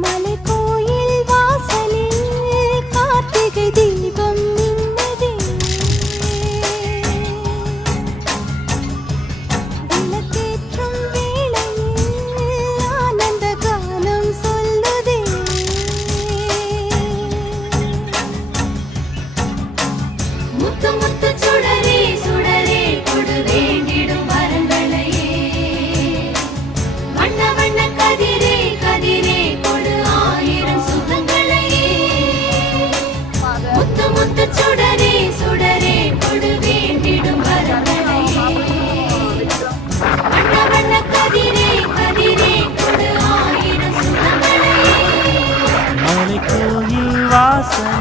மலைக்கோயில் வாசலில் கார்த்திகை தீபம் மின்னதே. விளக்கேற்றும் வேளையில் ஆனந்த கானம் சொல்லுதே. முத்து முத்து சுடரே சுடரே கொடு வேண்டிடும் வரங்களையே. வண்ண வண்ண கதிரே கதிரே கொடு ஆயிரம் சுகங்களையே. முத்து முத்து சுடரே சுடரே கொடு வேண்டிடும் வரங்களையே. வண்ண வண்ண கதிரே கதிரே கொடு ஆயிரம் சுகங்களையே. மலைக்கோயில் வாசல்